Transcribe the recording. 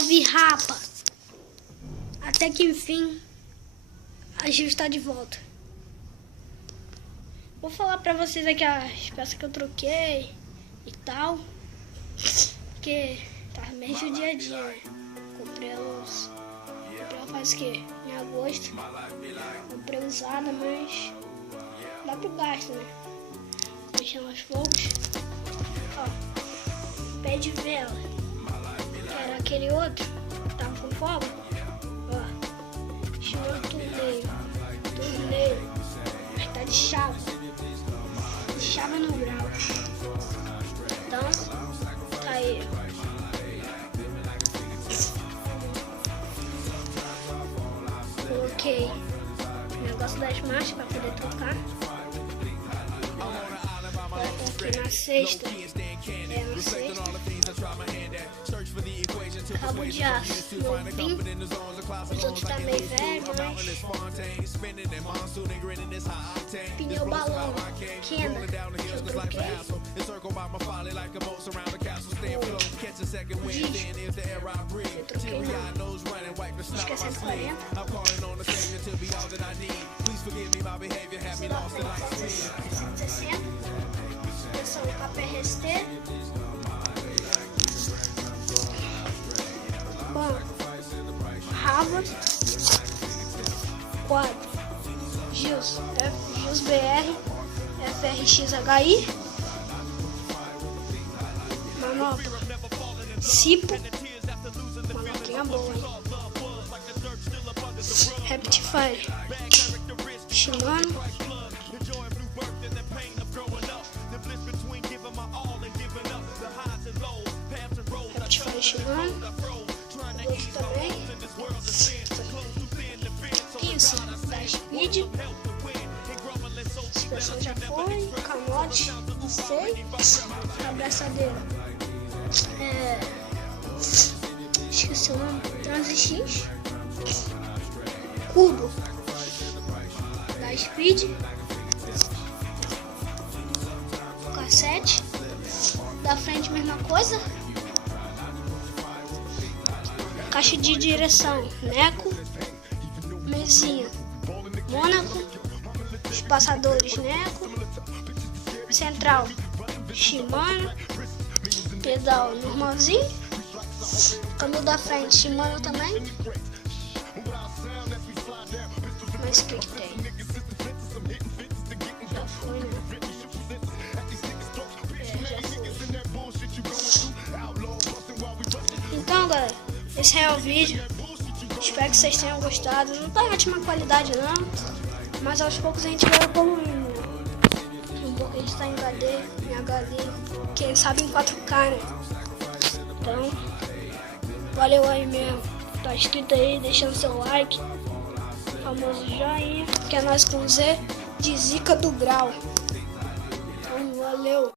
Salve, rapa! Até que enfim a gente está de volta. Vou falar pra vocês aqui as peças que eu troquei e tal, porque tá meio dia a dia, né? Comprei ela faz o quê? Em agosto. Comprei usada, mas dá pro gasto, né? Deixando aos poucos. Ó, pé de vela, que era aquele outro, tava com folga. Ó, chama torneio, mas tá de chave no grau. Então, tá aí. Coloquei o negócio das marchas pra poder trocar. Agora tô aqui na sexta. Na sexta. Cabo de aço novinho. Os outros tá meio velho, mas pneu balão Kenda que eu troquei. O disco eu troquei não. Acho que é 140. 160. Pressão KPRST. Bom, Rava, quadro, Gils BR, FRXHI, manopla, Cipo, manoplinha boa, Raptifire, Shimano, Raptifire Shimano, outro também, isso, da Speed, suspensão já foi, canote, não sei, abraçadeira, esqueci o nome, Transi-X, cubo, da Speed, cassete, da frente mesma coisa, caixa de direção, Neco, mesinha, Mônaco, os passadores Neco, central, Shimano, pedal normalzinho, câmbio da frente Shimano também, mas o que tem? Já foi, né? Já foi. Então, galera, esse é o vídeo. Espero que vocês tenham gostado. Não tá em ótima qualidade não, mas aos poucos a gente vai evoluindo. Um pouco a gente tá em HD, em HD, quem sabe em 4K, né? Então, valeu aí mesmo. Tá inscrito aí, deixando seu like, famoso joinha, que é nós com Z de Zica do Grau. Então, valeu.